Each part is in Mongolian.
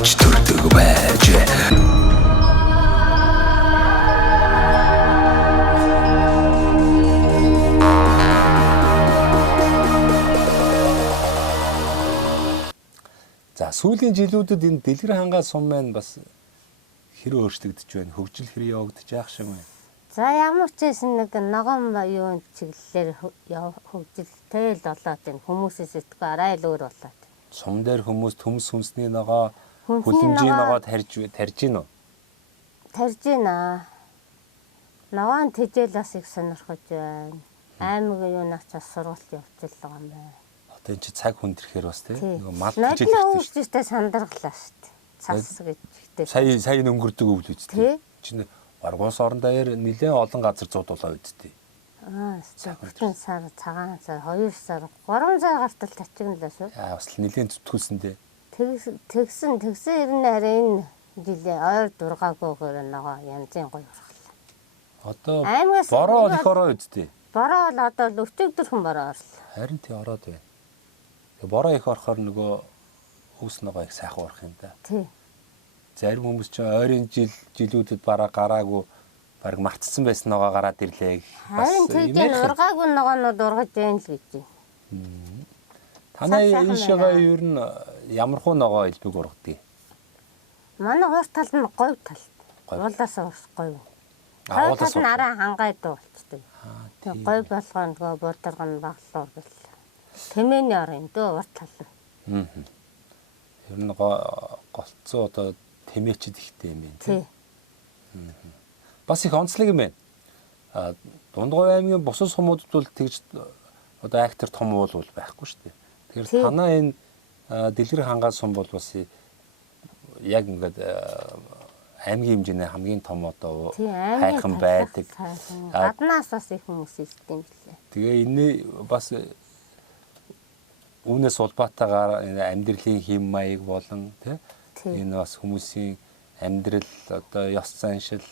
авч төрдөг байж. За сүүлийн жилүүдэд энэ дэлгэр хангаа сум маань бас хэр өөрчлөгдөж байна? Хөгжил хэр явагдаж яах шиг байна? За ямар ч байсан нэг ногоон юу чиглэлээр хөгжилтэй л болоод байна. Хүмүүсээс итгэв арай л өөр болоод. Сум дээр хүмүүс төмс хүнсний ногоо, хүлэмжийн ногоо тарж гин үү? Тарж гинэ. Ногоон тэжээл бас их сонирхож байна. Аймаг юунаас ч сургалт явуулж байгаа юм байна. Одоо энэ чи цаг хүндрэхээр бас тийм нэг мал тэжээл хэрэгтэй шүү дээ. Сандаргалаа шүү дээ. Цас гэж. Сая өнгөрдөг өвл үсттэй. Чинь Баргуус орон даяар нэлээд олон газар зуудуулаа үсттэй. Бүтэн сар, цагаан сар, 2 сар, 3 сар гартал тачигнлаа шүү. Бас л нэлээд зүтгүүлсэн дээ. Тэгсэн ер нь харин энэ жилээ ойр дургаагүйгээр нөгөө янзын гоё урхлаа. Одоо бороо их ороо үсттэй. Бороо л одоо л өчигдөрхөн бороо орлоо. Харин тий ороод байна. Бороо их орохоор нөгөө хөөс ногоо их сайхан урах юм да. Тий. Зарим хүмүүс ч ойрын жилүүдэд бараа гараагүй баг мартсан байсан ногоо гараад ирлээ. Харин тийм ургаагүй ногоонууд ургаж байна л гэж байна. Танай ийшээгаа ер нь ямар хуу ногоо илбэг ургадаг? Манай урт тал нь говь тал. Уулаас урс говь. Говь тал нь арай хангайд болчтой. Тэгээ говь болгоо нөгөө бурдарга нь баглуу гэл. Тэмээний ор юм дөө урт тал. Ер нь голцоо одоо тэмээчд ихтэй юм байна тийм. Бас их онцлог юм байна. Дундгой аймгийн бусад сумуудад бол тэгж одоо актер том уул байхгүй шүү дээ. Тэгэхээр танаа энэ дэлгэр хангаа сум бол бас яг ингээд аймгийн хэмжээний хамгийн том одоо хайхан байдаг. Гаднаас бас их хүмүүс ирдэг юм билээ. Тэгээ энэ бас үүнээс улбаатаагаар амьдралын хэм маяг болон тийм энэ бас хүмүүсийн амьдрал одоо ёс заншил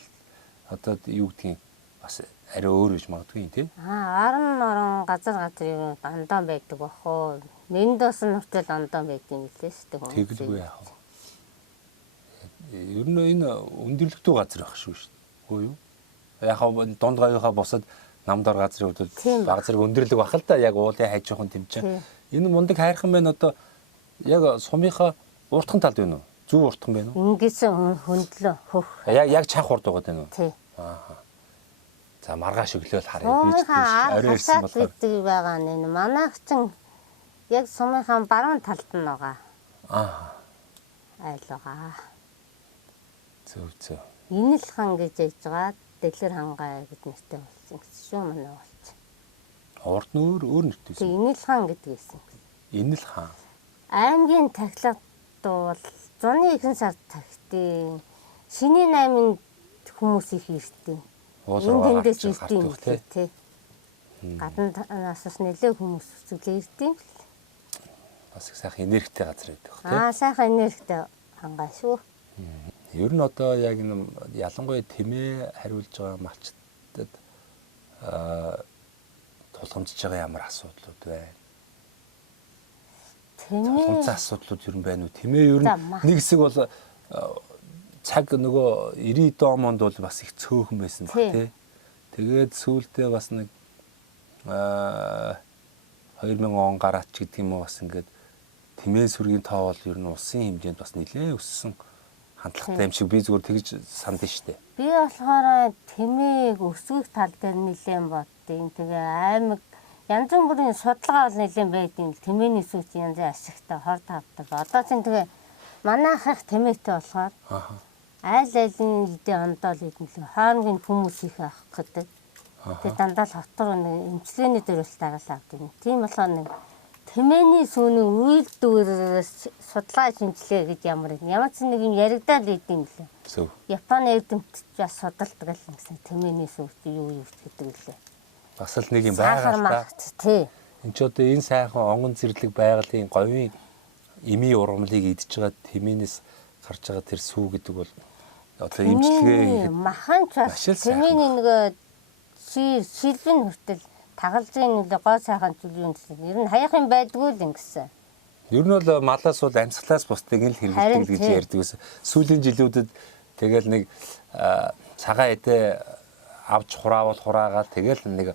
одоо юу гэдгийг бас арай өөр гэж магадгүй тийм. Орон газар юу андаа байдаг бах уу. Мэндос нь хүртэл андаа байдаг юм лээ шүү дээ. Тэгэлгүй яах вэ? Ер нь энэ өндөрлөгтэй газар байх шүү дээ. Үгүй юу? Яг дунд гавийнхаа бусад намдор газрын хувьд баг зэрэг өндөрлөг бах л да яг уулын хажуухан тэмцээн. Энэ мундаг хайрхан байна одоо яг сумынхаа уртхан талд байна уу? Зүг уртхан байна уу? Ингэсэн хөндлөө хөх. Яг чанх урд байгаа байна уу? Тий. За маргааш өглөөл харъя гэж орой ирсэн болохоор байгаа нэ. Манайх чин яг сумынхаа баруун талд нь байгаа. Айл байгаа. Зөв. Инэл хан гэж яж байгаа. Дэлгэр хангаа гэд нэртэй болсон гэсэн шүү манай уулч. Урд нь өөр нэртэй. Тий, Инэл хаан гэдэг байсан. Инэл хаан. Аймгийн тахилгад бол зуны ихэнх сард тахитын. Шинийн 8-нд хүмүүс их ирдэг. Энэ тэндээс ирдэг тий. Гаднаас нэлээ хүмүүс зүлээ ирдэг. Бас их сайхан энергитэй газар байдаг тий. Сайхан энергитэй хангаа шүү. Ер нь одоо яг энэ ялангуяа тэмээ хариулж байгаа малчдад тулгамдж байгаа ямар асуудлууд байна? Тулгамдсан асуудлууд ер нь байна уу? Тэмээ ер нь нэг хэсэг бол цаг нөгөө 90 онд бол бас их цөөхөн байсан баг тий. Тэгээд сүүлдээ бас нэг 2000 он гараач гэдэг юм уу бас ингээд тэмээ сүргийн тоо бол ер нь улсын хэмжээнд бас нэлээд өссөн хандлагатай юм шиг би зүгээр тэгж санд нь штэ. Би болохоор тэмээг өсгөх тал дээр нэлээд боддیں۔ Тэгээ аймаг янз бүрийн судалгаа бол нэлээд байдیں۔ Тэмээний сүүч янзын ашигтай хорд авдаг. Одоо чинь тэгээ манайхах тэмээтэй болохоор айл айлын эдийн ондоол идэнлээ хоорондын хүмүүс их авах гэдэг. Тэгээ дандаа л хотор нэг эмчилгээний дөрөлт дараалал авдаг. Тийм болохоор нэг тэмээний сүүний үйлдвэрээс судалгаа шинжилгээ гэж ямар ч нэг юм яригдаад идэм лээ. Зөв. Японы эрдэмтэд бас судалдаг л гэсэн тэмээний сүүч юу гэдэг лээ. Бас л нэг юм байгаа та. Тий. Энд ч одоо энэ сайхан онгон зэрлэг байгалийн говийн эми ургамлыг идж байгаа тэмээнээс гарч байгаа тэр сүү гэдэг бол одоо эмчилгээ махан ч бас тэмээний нэг шилбэн хүртэл тагалзын нөлөө гоо сайхан зүйл юм гэсэн. Ер нь хаяах юм байдгүй л ингэсэн. Ер нь бол малаас бол амьсгалаас бусдыг л Харин хэрэглэдэг гэж тийм. ярьдаг гэсэн. Сүүлийн жилүүдэд тэгэл нэг цагаан эдээ авч хураагаад тэгэл нэг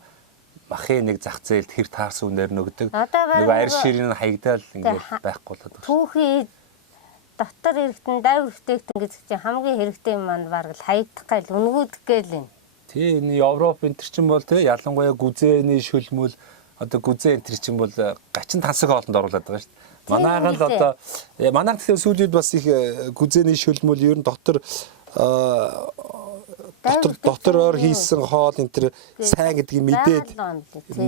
махын нэг зах зээлд хэр таарсан үнээр нөгдөг. Одоо Нэг барин арь ширийн хайгдаал ингээд байхгүй болоод байна. Түүхий дотор хэрэгтэн дайв бүтээгтэн гэж чинь хамгийн хэрэгтэй юм маань бараг л хаягдах гал үнгүүдэх гээл юм. Тий, энэ Европ энэ төр чинь бол тий ялангуяа гүзээний шүлмөл одоо гүзээ энэ төр чинь бол гачин тансаг хоолтонд оруулаад байгаа шүү дээ. Манайг л одоо манайх тэгэхээр сүүлийн үед бас их гүзээний шүлмөл ер нь дотор дотороор хийсэн хоол энэ төр сайн гэдгийг мэдээд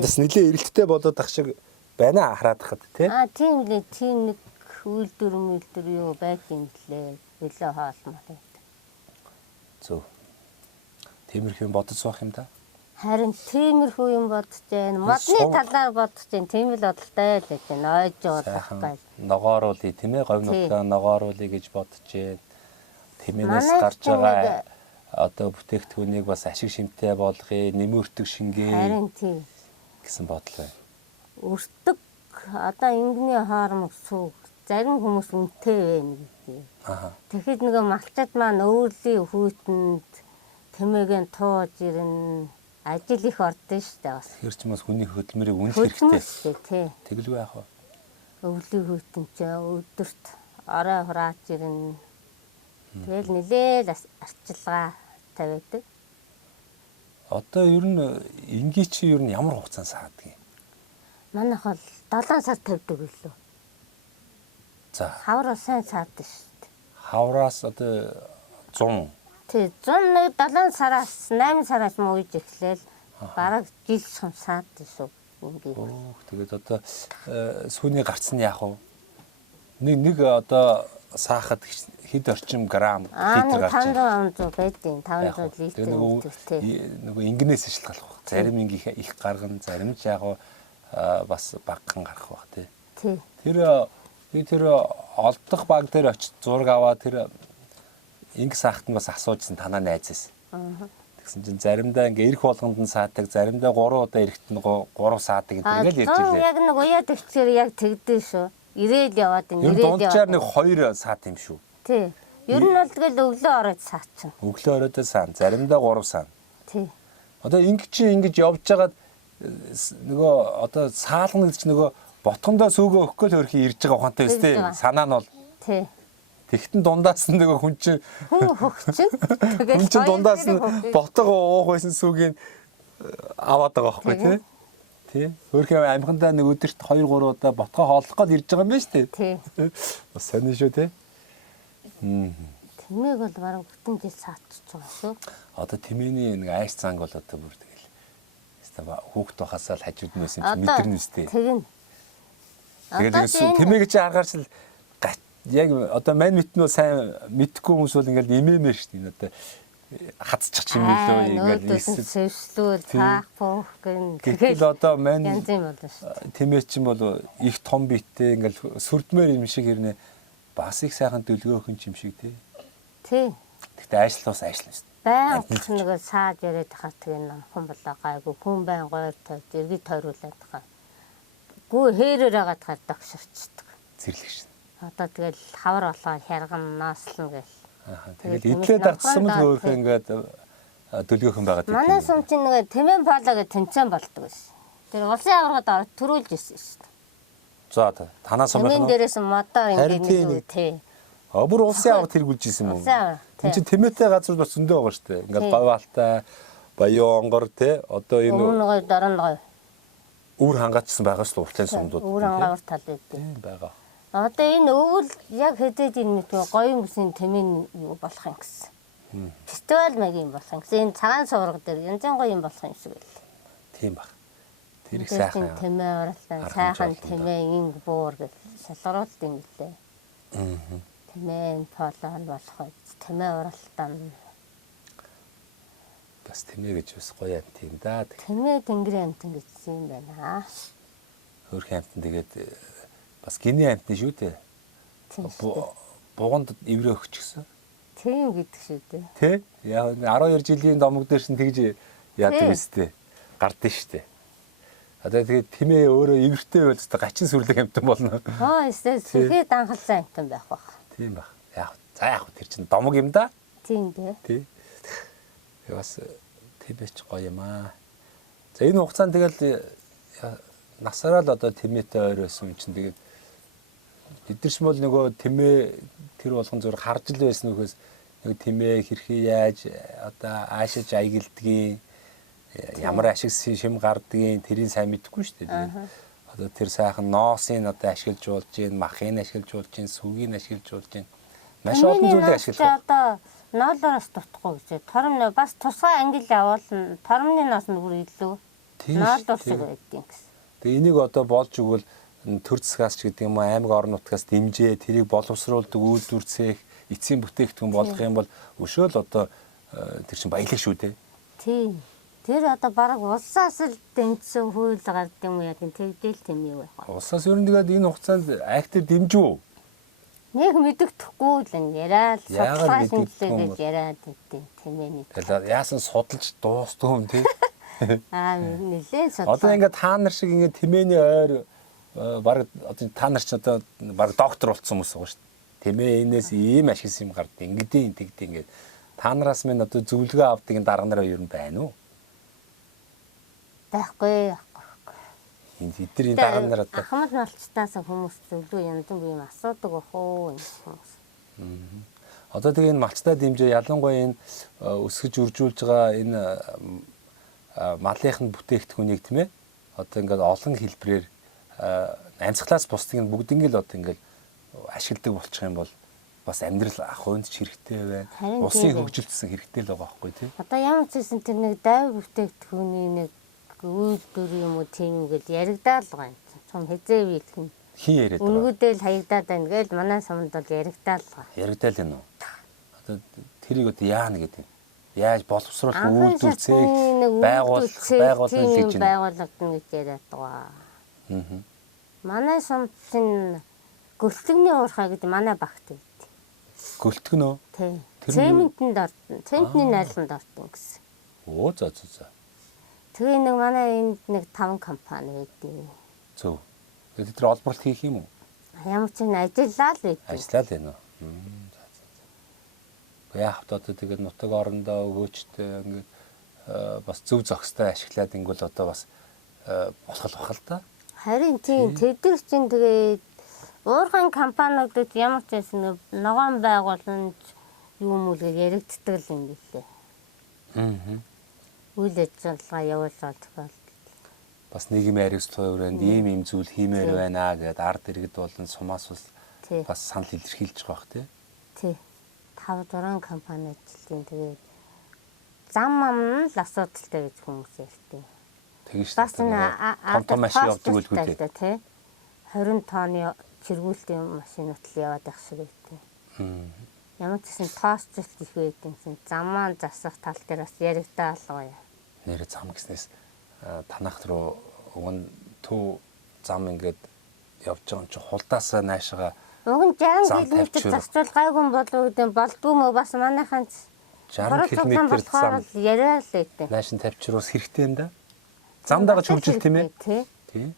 бас нэлээ эрэлттэй болоод ах шиг байна хараад хахад тий. Тийм лээ. Тийм нэг үйлдвэр юу байт юм лээ. Нөлөө хаалмаа. Зөв. Тиймэрхүү бодож суух юм да. Харин тиймэрхүү юм бодож байна. Модны талаар бодож байна. Тийм л бодолтой л гэж байна. Ойж бодох гал. Ногооруулъя тийм ээ говьнуудаа ногооруулъя гэж бодож байна. Тэмээнээс гарч байгаа одоо бүтээгдэхүүнийг бас ашиг шимтэй болгоё, нэмэртэг шингээе. Харин тийм гэсэн бодол байна. өртөг одоо ингэний хоормог сууг зарим хүмүүс үнэтэй байна гэдэг. Тэгэхэд нөгөө малчад маань өвөрлийн хүүтэнд тэмээгийн тууж ирнэ. Ажил их ордон штэ бас. Тэр ч бас хүний хөдөлмөрийг үнэ хэрэгтэй. Тий. Тэгэлгүй яах вэ? Өвлийн хүүтэн ч өдөрт орой хураач ирнэ. Тэгэл нилээл арчилгаа тавиадаг. Одоо ер нь энгийн чи ер нь ямар хугацаанд саадаг юм? Манайх бол 7 сар тавьдаг билүү. За. Хавраа сайн саадаг штэ. Хавраас одоо 100. Тий 101 7 сараас 8 сараас муу иж эхлээл бараг жил сумсаад шүү. Тэгээд одоо сүүний гарцсан яах вэ? Нэг одоо саахад хэд орчим грамм литр гарч байна? 500 байдیں۔ 500 литр. Нөгөө ингнээс шилтгалах. Зарим инги их гаргана, зарим ч яг бас багхан гарах баг тий. Тэр олдох баг дээр очиж зураг аваад тэр инг саахт нь бас асуужсэн танаа найзээс. Тэгсэн чинь заримдаа ингээ ирэх болгонд нь саадаг, заримдаа 3 удаа ирэхт нь 3 саадаг ингээл ярьж илээ. Яг нэг уяад өгчээр яг тэгдэж шүү. Ирээл яваад ирээл яваад. Дунджаар нэг 2 саат юм шүү. Тий. Ер нь бол тэгэл өглөө ороод саачин. Өглөө ороод саан, заримдаа 3 саан. Тий. Одоо инг чи ингэж явж байгаад нөгөө одоо саалгана гэж нөгөө ботхондоо сүүгөө өгөхгүй л хөрхи ирж байгаа ухаантай биз дээ. Санаа нь бол. Тий. Тэгтэн дундаас нь нөгөө хүн чинь хөгчин. Хүн чинь дундаас нь ботгоо уух байсан сүүгийг аваад байгаа байхгүй тий. Тий. Хөрхи амхандаа нэг өдөрт 2 3 удаа ботгоо хооллох гээд ирж байгаа юм байна шүү дээ. Тий. Бас сайн шүү тий. Тэмээг бол бараг бүтэн жил саатчих байгаа шүү. Одоо тэмээний нэг айс цанг бол одоо бүр тэгэл. Хүүхд бахасаа л хажууд нь байсан чинь мэдэрнэ үстэй. Тэгнь. Тэгээд тэмээг чи аргаарч л яг одоо мань мэднүү сайн мэдхгүй хүмүүс бол ингээл имэмэр шүү дээ. Одоо хацчих юм билүү ингээл сэвслүүл таах буух гэн. Тэгэл одоо мань янз юм болно шүү. Тэмээ чинь бол их том биттэй ингээл сүрдмээр юм шиг хэрнээ бас их сайхан дөлгөөхөн юм шиг тий. Тий. Гэхдээ ажил бас ажил шүү дээ. Баян нэг сааж яриад хахад тэгээ намхан болоо гайгүй хүн байн гойр тавьж эргэж тойруулаад хаа. Гүү хэрээр агаад хаад догшорчдөг. Зэрлэг шин. Одоо тэгэл хавар болгоо хярган нааслна гэл. Тэгэл идлээ дагцсан л хөөхөө ингээд дөлгөөхөн байгаа тийм. Манай сум чинь нэг тэмээн паалаа гэж тэмцээн болдог байсан. Тэр улсын аваргад ороод төрүүлж ирсэн шүү дээ. За танаа сумын тэмээн дээрээс модоор ингээд нэг тий. Бүр улсын аваргад хэрэгүүлж ирсэн юм уу? Энд чинь тэмээтэй газар бас зөндөө байгаа шүү дээ. Ингээд говьалтай, баян онгор тий. Одоо энэ өвнөгөө дорногоо. Өвөр хангаачсан байгаа шүү дээ уртлын сумдууд. Өвөр хангаагаар тал үүдээ. Байгаа. Одоо энэ өвөл яг хэдээд энэ нэг гоё юмсын тэмээн юу болох юм гэсэн. Фестивал маяг юм болох юм гэсэн. Энэ цагаан сувраг дээр янзын гоё юм болох юм шиг байл. Тийм баг. Тэр их сайхан. Тэмээ оролтон, сайхан тэмээ инг буур гэж шалгаруулт юм лээ. Тэмээ полон болох үү? Тэмээ оролтон. Бас тэмээ гэж бас гоё юм тийм да. Тэмээ тэнгэрийн амтан гэсэн юм байна. Хөрх амтан тэгээд бас гинэ амтны шүү дээ. Буганд эврээ өгч гисэн. Тийм гэдэг шүү дээ. Тэ? Яг 12 жилийн домог дээр шин тэгж яадаг үстэй. Гардыг штэ. Одоо тэгээд тэмээ өөрөө эвэртэй байл зөв гачин сүрлэг амтан болно. Эсвэл сэхэд анхалсан амтан байх бах. Тийм баг. Яг тэр чинь домог юм да. Тийм дээ. Тий. Тэгээ бас тэмээч гоё юм аа. За энэ хугацаанд тэгэл насараа л одоо тэмээтэй ойр байсан юм чинь тэгээд эдгэрч бол нөгөө тэмээ тэр болгон зур харж л байсан нөхөөс нөгөө тэмээ хэрхий яаж одоо аашиж аягилдгийг ямар ашиг шим гардгийг тэрийг сайн мэдэхгүй шүү дээ. Тэгээд одоо тэр сайхан ноосыг одоо ашиглаж болж гин, махыг ашиглаж болж гин, сүгийг ашиглаж болж гин. Маш олон зүйлийг ашиглаж. Одоо ноолороос дутхгүй гэж. Тором бас тусгай ангил явуулна. Торомны ноос нь бүр илүү ноолор шиг байдгийн гэсэн. Тэгээ энийг одоо болж өгвөл төр засгаас ч гэдэг юм уу аймаг орон нутгаас дэмжээ тэрийг боловсруулдаг үйлдвэрцээх эцсийн бүтээгдэхүүн болгох юм бол өшөөл одоо тэр чинь баялаг шүү дээ. Тийм. Тэр одоо бараг улсаас л дэмжсэн хууль гард юм уу яг тэгдэл тэмээ байх. Улсаас ер нь тэгээд энэ хугацаанд актер дэмжүү. Нэг мэдэгдэхгүй л энэ яриад судалгаа шинжилгээ гэж яриад байдیں۔ Тэмээний. Тэгээд яасан судалж дуустгүй юм тий. Нэлээд судалгаа. Одоо ингээд та нар шиг ингээд тэмээний ойр баг одоо та нар ч одоо баг доктор болсон хүмүүс байгаа шүү дээ. Тэмээ энэс ийм ашиг юм гардаг. Ингэдэм тэгдэг ингээд та нараас минь одоо зөвлөгөө авдаг энэ дарга нараа ер нь байна уу? Байхгүй. Эдгээр дарга нар одоо ахмад малчтаас хүмүүс зөвлөө янз бүрийн асуудаг бах уу энэ хүмүүс. Одоо тэгээ энэ малчтаа дэмжээ ялангуяа энэ өсгөж үржүүлж байгаа энэ малынхын бүтээгдэхүүнийг тийм ээ одоо ингээд олон хэлбэрээр амьсгалаас бусдыг нь бүгднийг л одоо ингээд ашигладаг болчих юм бол бас амьдрал хувьд ч хэрэгтэй байна. Усын хөгжилтсөн хэрэгтэй л байгаа байхгүй тийм. Одоо ямар ч зүйл тэр нэг дайв бүтээгдэхүүний нэг үйлдвэр юм уу тийм ингээл яригдаа л байгаа юм. Цом хизээ биелэх нь. Хин яриад байгаа. Үнгүүдэл хаягдаад байна гээл манай самд бол яригдаа л байгаа. Яригдаа л энэ үү. Одоо тэрийг одоо яана гэдэг юм. Яаж боловсруулах үйлдвэрцээг байгуулах гэж байна. Байгуулагдана гэж яриад байгаа. Манай самд чинь гөлтгөний уурхай гэдэг манай багт байдаг. Гөлтгөнөө? Тийм. Цементэнд ордон. Цементний найрсанд ордон гэсэн. Оо за. Тэгээ нэг манай энд нэг 5 компани байдیں۔ Зөв. Тэгээд тэр олборлт хийх юм уу? Ямар ч нэг ажиллаа л байдیں۔ Ажиллаа л байна уу? Яг одоо тэгээд нутаг орондоо өгөөчтэй ингээд бас зөв зохистой ашиглаад ингүүл одоо бас болох л та. Харин тийм тэдгээр чинь тэгээд уурхайн компаниудад ямар ч байсан ногоон байгууламж юм уу гэж яригддаг л юм гэлээ. Үйл ажиллагаа явуулаад тохиолдол. Бас нийгмийн хариуцлага өрөөнд ийм зүйл хиймээр байна гэдээ ард иргэд болон сумаас бас санал илэрхийлж байгаа бах тий. 5-6 компани ажилтیں۔ Тэгээд зам амн л асуудалтай гэж хүмүүс ярьдیں۔ Тэгэж бас том машин явдаг үлгүүд тий. 20 тонны чиргүүлтийн машинууд л яваад байх шиг байдیں۔ Ямар ч гэсэн тоосчлт их байдیں۔ Замаа засах тал дээр бас яригдаа л гоё. Нэр зам гэснээс танах руу өгөн төв зам ингээд явж байгаа юм чи хулдаасаа наашаага уг нь 60 км засчвал гайгүй болов гэдэг болдгүй мө бас манайхан 60 км зам яриа л гэдэг. Наашин тавьчруулах хэрэгтэй юм да. Зам дагаж хөгжил тийм ээ. Тийм.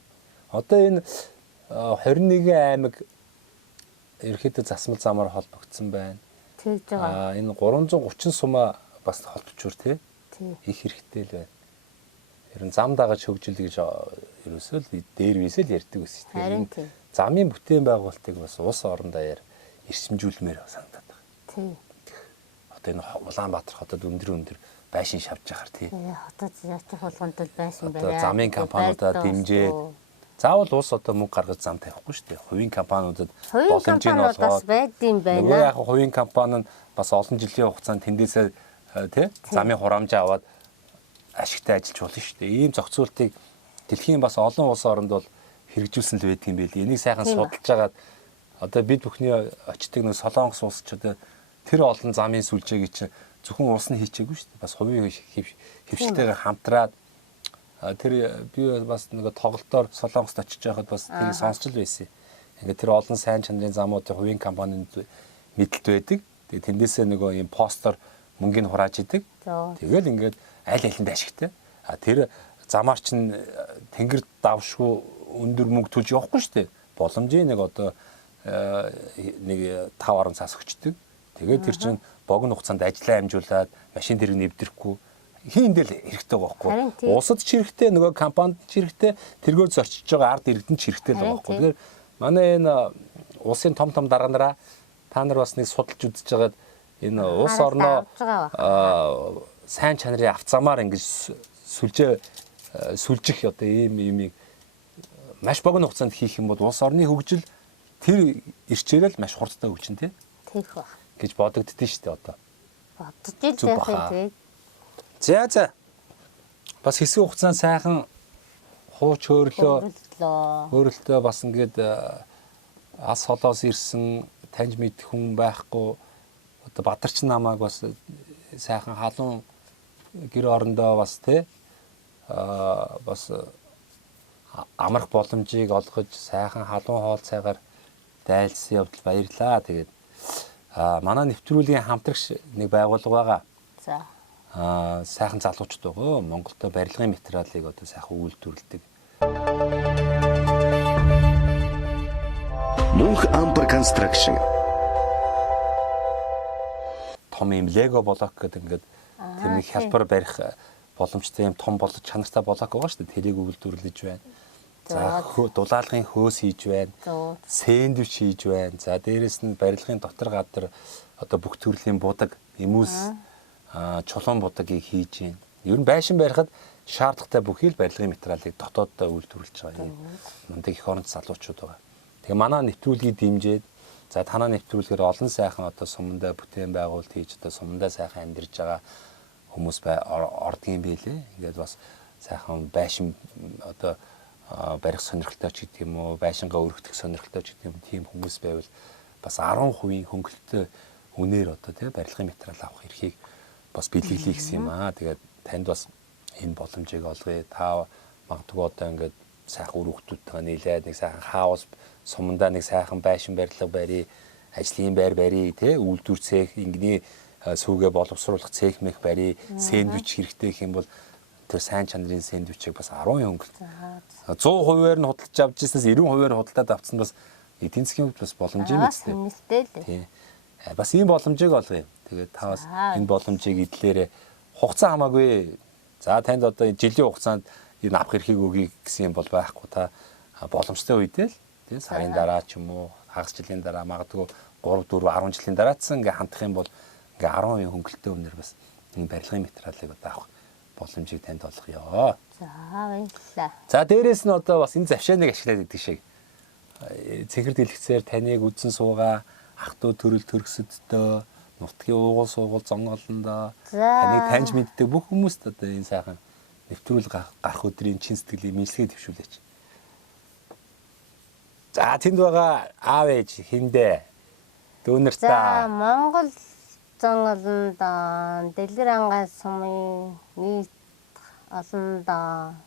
Одоо энэ 21 аймаг ерөөхдөө засмал замаар холбогдсон байна. Тэгж байгаа. Энэ 330 сумаа бас холбочвор тий. Их хэрэгтэй л байна. Ер нь зам дагаж хөгжил гэж ерөөсөө л дээр висэл ярьдаг байсан шүү дээ. Харин тийм. Замын бүтээн байгуулалтыг бас улс орон даяар ирсэмжүүлмээр санагдаад байна. Тийм. Одоо энэ Улаанбаатар хотод өндөр байшин шавж яхаар тий. Хотод яачих болгонд л байшин байна. Одоо замын компаниудаа дэмжээд заавал улс одоо мөнгө гаргаж зам тавихгүй шүү дээ. Хувийн компаниудад боломжийг нь олгоод байдсан байна. Нөгөө яг хувийн компани нь бас олон жилийн хугацаанд тэндээсээ тий замын хураамжаа аваад ашигтай ажиллаж болно шүү дээ. Ийм зохицуултыг дэлхийн бас олон улс оронд бол хэрэгжүүлсэн л байдаг юм байл. Энийг сайхан судалж агаад одоо бид бүхний очдөг нэг Солонгос улс ч одоо тэр олон замын сүлжээг чинь зөвхөн улс нь хийчихээгүй шүү дээ. Бас хувийн хөвшилтэйгээр хамтраад тэр би бас нэг тоглолтоор Солонгост очиж байхад бас тийг сонсч л байсан. Ингээд тэр олон сайн чанарын замуудын хувийн компанид мэдлэлт байдаг. Тэгээ тэндээсээ нөгөө юм постэр мөнгөний хурааж идэг. Тэгэл ингээд аль алинд ашигтай. Тэр замаар чинь тэнгэр давшгүй өндөр мөнгө төлж явахгүй шүү дээ. Боломжийн нэг одоо нэг 5 10 цаас өгчдөг. Тэгээд тэр чинь богино хугацаанд ажлаа амжуулаад машин тэрэг нэвдрэхгүй хийндэл хэрэгтэй байгаа байхгүй. Улсад ч хэрэгтэй, нөгөө компанид ч хэрэгтэй, тэргөөр зорчиж байгаа ард иргэдэнд ч хэрэгтэй л байгаа байхгүй. Тэгэхээр манай энэ улсын том дарганараа та нар бас нэг судалж үзэж байгаад энэ улс орноо сайн чанарын авцамаар ингэж сүлжих одоо ийм маш богино хугацаанд хийх юм бол улс орны хөгжил тэр ирчээрэл маш хурдтай хөгжин тий. Тийх баг. гэж бодогддөө шүү дээ одоо. Бодож ил тэгээд. За. Бас хэсэг хугацаанд сайхан хууч хөөрөлтөө бас ингээд ас холоос ирсэн таньж мэдэх хүн байхгүй одоо Бадарч намайг бас сайхан халуун гэр орондоо бас тий бас амрах боломжийг олгож сайхан халуун хоол цайгаар дайлсан явдал баярлаа. Тэгээд манай нэвтрүүлгийн хамтрагч нэг байгууллага байгаа. За. Сайхан залуучууд байгаа. Монголдо барилгын материалыг одоо сайхан үйлдвэрлэдэг. Мөнх Ампер Construction. Том юм лего блок гэдэг ингээд тэр нэг хялбар барих боломжтой юм том болож чанартай блок байгаа шүү дээ. Тэрийг үйлдвэрлэж байна. За дулаалгын хөөс хийж байна. Сэндвич хийж байна. За дээрэс нь барилгын дотор гадар одоо бүх төрлийн будаг, эмүүс, чулуун будагийг хийж байна. Ер нь байшин барихад шаардлагатай бүхий л барилгын материалыг дотооддоо үйлдвэрлэж байгаа юм. Мундаг их оронд залуучууд байгаа. Тэгээ манай нэвтрүүлгийг дэмжиж, за танаа нэвтрүүлгээр олон сайхан одоо сумандаа бүтээн байгуулалт хийж одоо сумандаа сайхан амьдарч байгаа хүмүүс ордгийн байлээ. Ингээд бас сайхан байшин одоо барих сонирхолтой ч гэдэг юм уу, байшингаа өргөдөх сонирхолтой ч гэдэг юм, тийм хүмүүс байвал бас 10% хөнгөлөлтөй үнээр одоо тий барилгын материал авах эрхийг бас бэлгэлээ гэсэн юм аа. Тэгээд танд бас энэ боломжийг олгоё. Та магадгүй одоо ингээд сайхан үр хөвгтүүдтэйгээ нийлээд нэг сайхан хаус сумандаа нэг сайхан байшин барилга барья, ажлын байр барья, тий үйлдвэр цех, ингэний сүүгээ боловсруулах цех мэх барья, сэндвич хэрэгтэй гэх юм бол тэр сайн чанарын сэндвичийг бас 10% хөнгөлт. 100%-аар нь худалдаж авч ирсэнээс 90%-аар худалдаад авсан бас эдийн засгийн хувьд бас боломж юм биз дээ. Тийм. Бас ийм боломжийг олгоё. Тэгээд та бас энэ боломжийг эдлээрээ хугацаа хамаагүй. За танд одоо жилийн хугацаанд энэ авах эрхийг өгье гэсэн юм бол байхгүй. Та боломжтой үедээ л тийм сарын дараа ч юм уу, хагас жилийн дараа магадгүй 3 4 10 жилийн дараа ч ингээ хандах юм бол ингээ 10% хөнгөлөлтөй үнээр бас энэ барилгын материалыг одоо авах боломжийг танд олгоё. За баярлалаа. За дээрэс нь одоо бас энэ завшааныг ашиглаад идэг шиг цэнхэр дэлгэцээр таныг үдсэн суугаа ах トゥ төрөл төрөсөддөө нутгийн уугуул суугуул зонгоолондоо таныг таньж мэддэг бүх хүмүүст одоо энэ сайхан нэвтрүүл гарах өдрийн чин сэтгэлийг мэдлэгээ төвшүүлээч. За тэнд байгаа аав ээж хиндэ дүүнэр та. За Монгол зонгоолондоо дэлгэр ангаа сумын нийт олондоо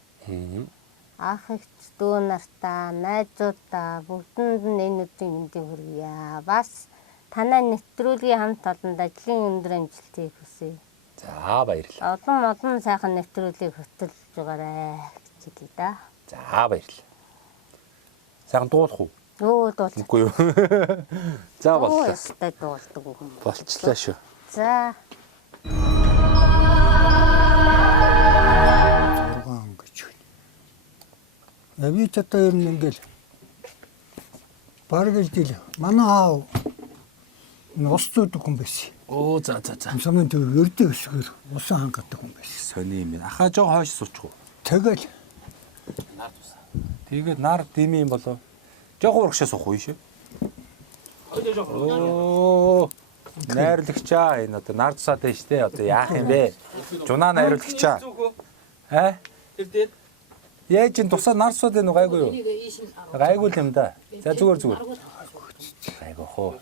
ах эгч дүү нартаа, найзуудаа бүгдэнд нь энэ өдрийн мэндийг хүргье. Бас танай нэвтрүүлгийн хамт олонд ажлын өндөр амжилтыг хүсье. За баярлалаа. Олон сайхан нэвтрүүлгийг хөтөлж байгаарай гэж хэлье да. За баярлалаа. Сайхан дуулах уу? Өө дуулах. Үгүй юу. За боллоо. Өстэй дуулдаг юм. Болчлаа шүү. За. Би ч одоо ер нь ингээл бараг л дил манай аав ус зүүдэг хүн байсан. Оо за. Самын төр өрдөө өсгөр усан хангадаг хүн байсан. Сони юм. Ахаа жоо хойш суучих уу? Тэгэл Тэгээд нар дими юм болоо. Жохоо урагшаа суух уу шүү. Оо. Найрлагчаа энэ одоо нар тусаад байж тээ одоо яах юм бэ? Жунаа найрлагчаа. Тэр яаж ин тусаа нар тусаад байна уу гайгүй юу? Гайгүй юм да. За зүгээр. Гайгүй хоо.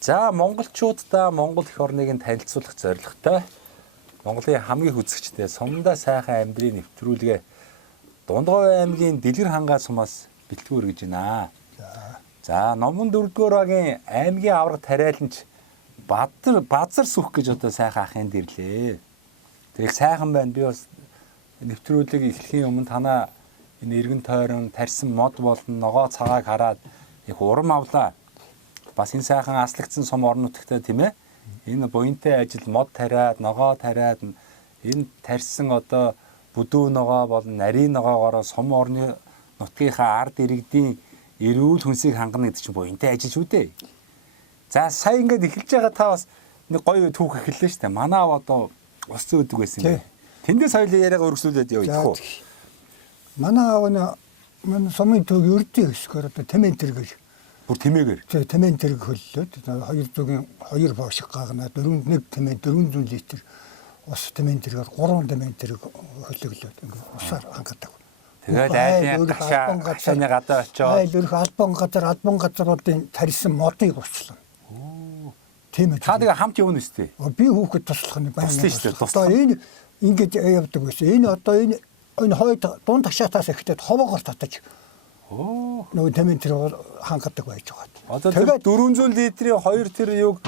За монголчуудаа Монгол эх орныг танилцуулах зорилготой Монголын хамгийн хүзэгчтэй сумдаа сайхан амьдрын нэвтрүүлгээ Дундгой аймгийн Дэлгэр хангаа сумаас бэлтгэн өргөж байна. За номон 4-р багийн аймгийн авраг тариаланч Базар сүх гэж одоо сайхан ахын дэрлээ. Тэгэл сайхан байна. Би бас нэвтрүүлэг эхлэхийн өмнө танаа энэ эргэн тойрон тарьсан мод болон ногоо цагааг хараад их урам авлаа. Бас энэ сайхан аслагдсан сум орон нутагтаа тийм ээ. Энэ буянтай ажил мод тариад, ногоо тариад энэ тарьсан одоо бүдүү ногоо болон нарийн ногоогоор сум орны нутгийнхаа ард иргэдийн эрүүл хүнсийг хангана гэдэг чинь буянтай ажил шүү дээ. За сая ингээд эхэлж байгаа та бас нэг гоё түүх эхэллээ шүү дээ. Манаа одоо ус зөөдөг байсан юм. Тэндээс хоёул яриагаа өргөжлүүлээд явъя гэх үү. Манай аав нь манай сумын төг өрдөө өсгөр одоо тэмэн тэргэр. Бүр тэмээгээр. Тэгээ тэмэн тэрэг хөллөөд 2 бошиг гагнаа 1 тэмэн 400 литр ус тэмэн тэргээр 3 тэмэн тэрэг хөлөглөөд ингээ усаар хангадаг. Тэгээд айлын гашааны гадаа очоод айл өрх албан газруудын тарьсан модыг уучлаа. Тийм ээ. та тэгээ хамт явна үстэй. Би хүүхэд туслах нь байна. Туслая шүү дээ, Одоо энэ ингэж явдаг байсан. Энэ одоо энэ хойд дунд ташаатаас ихтэй ховоогоор татаж. Нөгөө тэмэн тэр хангадаг байж байгаа. Одоо тэр 400 литрийн 2 тэр юг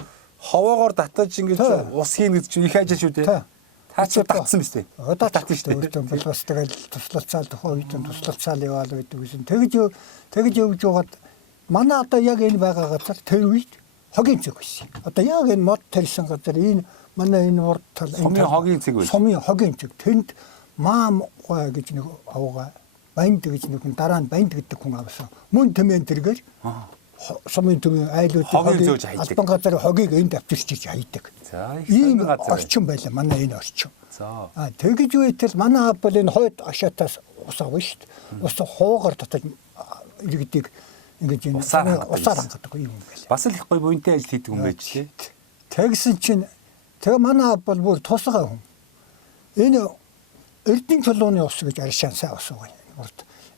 ховоогоор татаж ингэж ус хийн гэдэг чинь их ажил шүү дээ. Та ч татсан биз дээ. Татсан шүү дээ. Бол бас тэгэл туслалцаал тухайн үед туслалцаал яваал гэдэг гэсэн. Тэгж явж байгаад манай одоо яг энэ байгаа газар тэр үед хогийн цэг байсан. Одоо яг энэ мод тарьсан газар энэ манай энэ урд тал сумын хогийн цэг байсан. Сумын хогийн цэг. Тэнд маам гой гэж нэг авгаа банд гэж нэг дараа нь банд гэдэг хүн авсан. Мөн тэмэн тэргээр сумын төвийн айлуудын албан газар хогийг энд авчирч хайдаг. За ийм орчин байлаа манай энэ орчин. За. Тэгж үйтэл манай аав бол энэ хойд ашаатаас ус авна шүү дээ. Ус хуугаар татаж иргэдийг ингэж усаар хангадаг юм байлаа. Бас л их гоё буянтай ажил хийдэг юм байж тээ. Тэгсэн чинь тэгээ манай аав бол бүр тусгай хүн. Энэ эрдэнэ чулууны ус гэж аршаан сайн ус байгаа юм.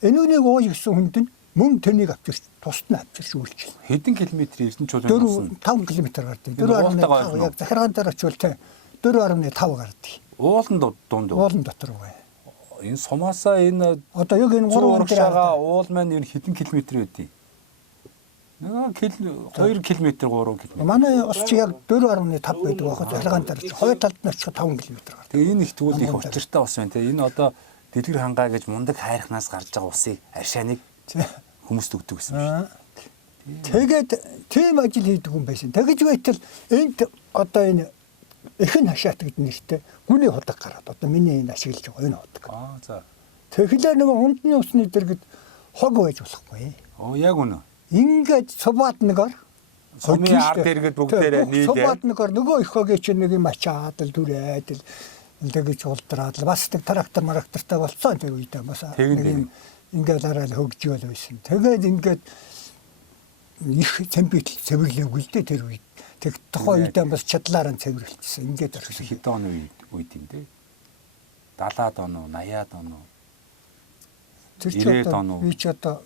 Энүүнийг ууж гисэн хүнд нь мөн тэнийг авчирч тусна авчирч үйлч. Хэдэн километр эрдэнэ чулууны 5 км гардаг. 4.5 яг захиргаан дээр очивол те 4.5 гардаг. Уулын дунд. Уулын дотор бай. Энэ сумаасаа энэ одоо яг энэ 3 урагшаага уул маань ер нь хэдэн километр байдгийг? 2 км 3 км. Манай ус чи яг 4.5 байдаг байхгүй захиргаан дээр хойд талд нь очих 5 км гардаг. Тэгээ энэ их тэгвэл их учиртай ус байна те. Энэ одоо дэлгэр хангаа гэж мундаг хайрхнаас гарч байгаа усыг аршааныг хүмүүст өгдөг гэсэн юм шиг. Тэгээд тийм ажил хийдэг хүн байсан. Тэгэж байтал энд одоо энэ эхэн хашаат гэдэг нэртэй гүний худаг гараад одоо миний энэ ашиглаж байгаа энэ худаг. За. Тэгэхээр нөгөө ундны усны дэргэд хог байж болохгүй. Яг үнэ. Ингээд субаатныгаар сумын ард иргэд бүгдээрээ нийлээ. Субаатныгаар нөгөө их хогийн чинь нэг юм ачаад л түрээд л тэгэж улдраад л бас тэг трактор марактортай болцсон тэр үедээ бас нэг юм ингээд арай л хөгжөөл байсан. Тэгээд ингээд их цэмбэл цэвэрлээгүй л дээ тэр үед. Тэг тухайн үедээ бас чадлаараа цэвэрлэлсэн. Ингээд орсон. Хэдэн оны үед юм дээ? 70-аад он уу, 80-аад он уу? Тэр чинь одоо би ч одоо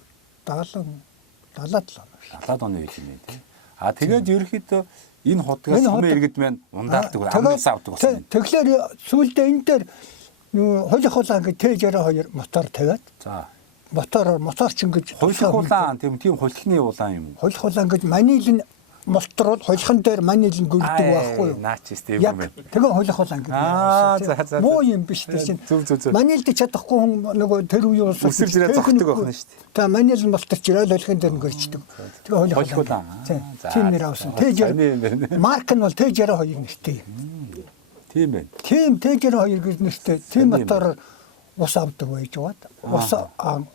70-аад оны үед юм тий. Тэгээд ерөөхдөө энэ худгаас сумын иргэд маань ундаардаг амнаас авдаг болсон. Тэгэхээр сүүлдээ энэ дээр хуулих улаан гэж Т62 мотор тавиад. За. Мотор ч ингэж хуулих улаан тийм хулхны улаан юм. Хуулих улаан гэж манил нь молторол хулихан дээр манил нь гөрдөг байхгүй юу? Наач тийм юм байна. Тэгээ хуулих улаан гэж. Муу юм биш тийм. Манилд чадахгүй хүн нөгөө тэр үе уус үсэрж ирээд зогтдог байна шүү дээ. Та манил нь молторч ирээд хулихан дээр нь гөрчдөг. Тэгээ хуулих улаан. Тийм нэр авсан. Марк нь бол Т62 нэртэй. Тийм байна. Тийм Т62 гэж нэртэй. Тийм мотор ус авдаг байж байгаад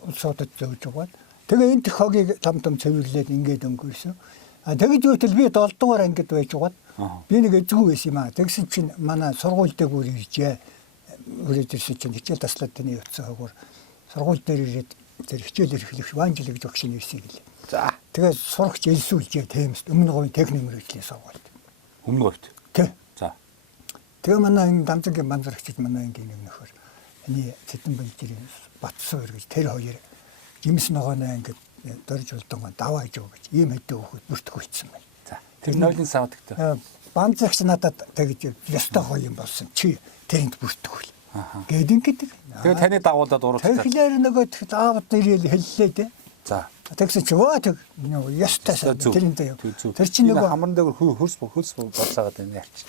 усуудад зөөж байгаад тэгээ энэ хогийг том цэвэрлээд ингээд өнгөрсөн. Тэгэж үйтэл би 7 дугаар ангид байж байгаад би нэг эзгүй байсан юм аа. Тэгсэн чинь манай сургууль дээр бүр иржээ. Үрээд ирсэн чинь хичээл таслаад тэний явцсан хогоор сургууль дээр ирээд тэр хичээл эрхлэх ванжил гэж огш нэрсэй гэлээ. За. Тэгээд сурагч элсүүлжээ Тэмс өмнө говийн техник мэргэжлийн сургуульд. Өмнө говьд. Тэ. За. Тэгээ манай энэ дамжингийн банзрагчид манай ангийн нэг нөхөр энэ Цэдэн Баяжирын Батсуур гэж тэр хоёр жимс ногооны ангид дөрж болдгоо даваа ижөө гэж ийм хэдэн хүүхэд бүртгүүлсэн байна. За. Тэр нойлын савдагтай. Банзрагч надад тэгж ёстой гоё юм болсон. Чи тэрэнд бүртгүүл. Гэд ингэдэг. Тэгээ таны дагуулад уруулсан. Тэгэхээр нөгөө аавд нэрэл хэллээ дээ. За. Тэгсэн чи тэг нөгөө ёстой тэрэнд яв. Тэр чинь нөгөө хамран дээр хөрс болцаагаад байна ярьчих.